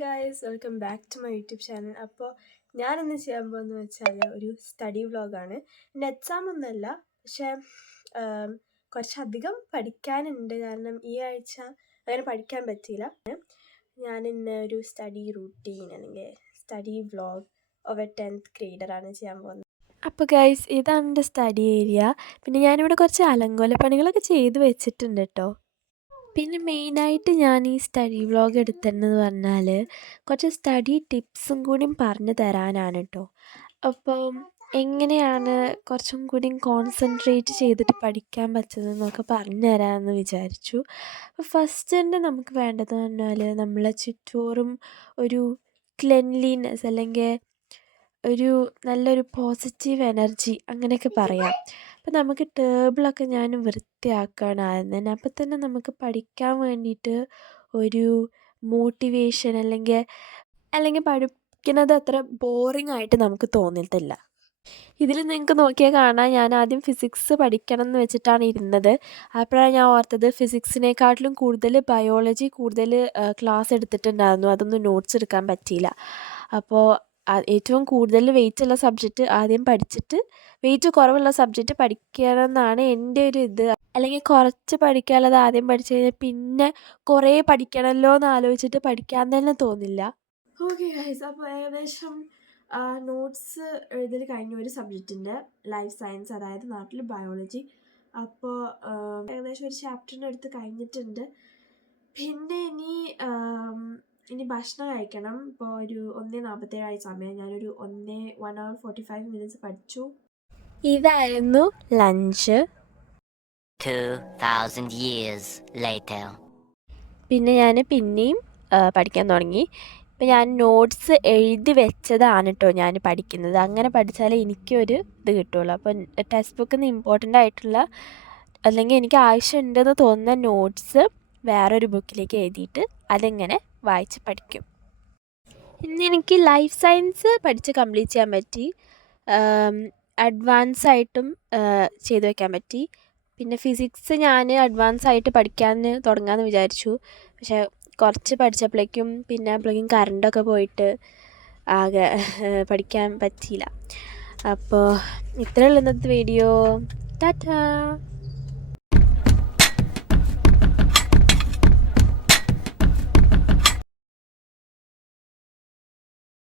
Guys, welcome back to my YouTube channel. അപ്പോൾ ഞാനിന്ന് ചെയ്യാൻ പോകുന്നത് വെച്ചാൽ ഒരു സ്റ്റഡി വ്ളോഗാണ്. എൻ്റെ എക്സാം ഒന്നുമല്ല, പക്ഷേ കുറച്ചധികം പഠിക്കാനുണ്ട്. കാരണം ഈ ആഴ്ച അങ്ങനെ പഠിക്കാൻ പറ്റിയില്ല. ഞാനിന്ന് ഒരു സ്റ്റഡി റൂട്ടീൻ അല്ലെങ്കിൽ study vlog of A 10th ഗ്രേഡറാണ് ചെയ്യാൻ പോകുന്നത്. അപ്പോൾ ഗൈസ്, ഇതാണ് എൻ്റെ സ്റ്റഡി ഏരിയ. പിന്നെ ഞാനിവിടെ കുറച്ച് അലങ്കോല പണികളൊക്കെ ചെയ്ത് വെച്ചിട്ടുണ്ട് കേട്ടോ. പിന്നെ മെയിനായിട്ട് ഞാൻ ഈ സ്റ്റഡി വ്ളോഗ് എടുത്തതെന്ന് പറഞ്ഞാൽ കുറച്ച് സ്റ്റഡി ടിപ്സും കൂടി പറഞ്ഞു തരാനാണ് കേട്ടോ. അപ്പം എങ്ങനെയാണ് കുറച്ചും കൂടി കോൺസെൻട്രേറ്റ് ചെയ്തിട്ട് പഠിക്കാൻ പറ്റുന്നതെന്നൊക്കെ പറഞ്ഞു തരാമെന്ന് വിചാരിച്ചു. അപ്പോൾ ഫസ്റ്റ് തന്നെ നമുക്ക് വേണ്ടതെന്ന് പറഞ്ഞാൽ നമ്മളെ ചുറ്റോറും ഒരു ക്ലെൻലിനെസ് അല്ലെങ്കിൽ ഒരു നല്ലൊരു പോസിറ്റീവ് എനർജി അങ്ങനെയൊക്കെ പറയാം. അപ്പം നമുക്ക് ടേബിളൊക്കെ ഞാൻ വൃത്തിയാക്കുകയാണ് ആദ്യം തന്നെ. അപ്പം തന്നെ നമുക്ക് പഠിക്കാൻ വേണ്ടിയിട്ട് ഒരു മോട്ടിവേഷൻ അല്ലെങ്കിൽ പഠിക്കുന്നത് അത്ര ബോറിംഗ് ആയിട്ട് നമുക്ക് തോന്നത്തില്ല. ഇതിൽ നിങ്ങൾക്ക് നോക്കിയാൽ കാണാം, ഞാൻ ആദ്യം ഫിസിക്സ് പഠിക്കണം എന്ന് വെച്ചിട്ടാണ് ഇരുന്നത്. അപ്പോഴാണ് ഞാൻ ഓർത്തത് ഫിസിക്സിനെക്കാട്ടിലും കൂടുതൽ ബയോളജി ക്ലാസ് എടുത്തിട്ടുണ്ടായിരുന്നു. അതൊന്നും നോട്ട്സ് എടുക്കാൻ പറ്റിയില്ല. അപ്പോൾ ഏറ്റവും കൂടുതൽ വെയിറ്റ് ഉള്ള സബ്ജക്റ്റ് ആദ്യം പഠിച്ചിട്ട് വെയിറ്റ് കുറവുള്ള സബ്ജക്റ്റ് പഠിക്കണം എന്നാണ് എൻ്റെ ഒരു ഇത്. അല്ലെങ്കിൽ കുറച്ച് പഠിക്കാനുള്ളത് ആദ്യം പഠിച്ചു കഴിഞ്ഞാൽ പിന്നെ കുറേ പഠിക്കണമല്ലോ എന്ന് ആലോചിച്ചിട്ട് പഠിക്കാൻ തന്നെ തോന്നില്ല. ഓക്കെ ഗൈസ്, അപ്പോൾ ഏകദേശം നോട്ട്സ് എഴുതൽ കഴിഞ്ഞ ഒരു സബ്ജക്റ്റിൻ്റെ ലൈഫ് സയൻസ്, അതായത് നാട്ടിൽ ബയോളജി. അപ്പോൾ ഏകദേശം ഒരു ചാപ്റ്ററിൻ്റെ അടുത്ത് കഴിഞ്ഞിട്ടുണ്ട്. പിന്നെ ഇനി ഭക്ഷണം കഴിക്കണം. ഇപ്പോൾ ഒരു 1:47 സമയം. ഞാനൊരു 1 hour 45 minutes പഠിച്ചു. ഇതായിരുന്നു ലഞ്ച്. 2000 years later. പിന്നെ ഞാൻ പിന്നെയും പഠിക്കാൻ തുടങ്ങി. ഇപ്പം ഞാൻ നോട്ട്സ് എഴുതി വെച്ചതാണ് കേട്ടോ ഞാൻ പഠിക്കുന്നത്. അങ്ങനെ പഠിച്ചാലേ എനിക്കൊരു ഇത് കിട്ടുള്ളൂ. അപ്പം ടെക്സ്റ്റ് ബുക്കിൽ നിന്ന് ഇമ്പോർട്ടൻ്റ് ആയിട്ടുള്ള അല്ലെങ്കിൽ എനിക്ക് ആവശ്യമുണ്ടെന്ന് തോന്നുന്ന നോട്ട്സ് വേറൊരു ബുക്കിലേക്ക് എഴുതിയിട്ട് അതെങ്ങനെ വായിച്ച് പഠിക്കും. ഇന്ന് എനിക്ക് ലൈഫ് സയൻസ് പഠിച്ച് കംപ്ലീറ്റ് ചെയ്യാൻ പറ്റി. അഡ്വാൻസ് ആയിട്ടും ചെയ്തു വയ്ക്കാൻ പറ്റി. പിന്നെ ഫിസിക്സ് ഞാൻ അഡ്വാൻസ് ആയിട്ട് പഠിക്കാൻ തുടങ്ങാമെന്ന് വിചാരിച്ചു. പക്ഷേ കുറച്ച് പഠിച്ചപ്പോഴേക്കും കറണ്ടൊക്കെ പോയിട്ട് ആകെ പഠിക്കാൻ പറ്റിയില്ല. അപ്പോൾ ഇത്രയേ ഉള്ളൂ ഇന്നത്തെ വീഡിയോ. ടാറ്റാ.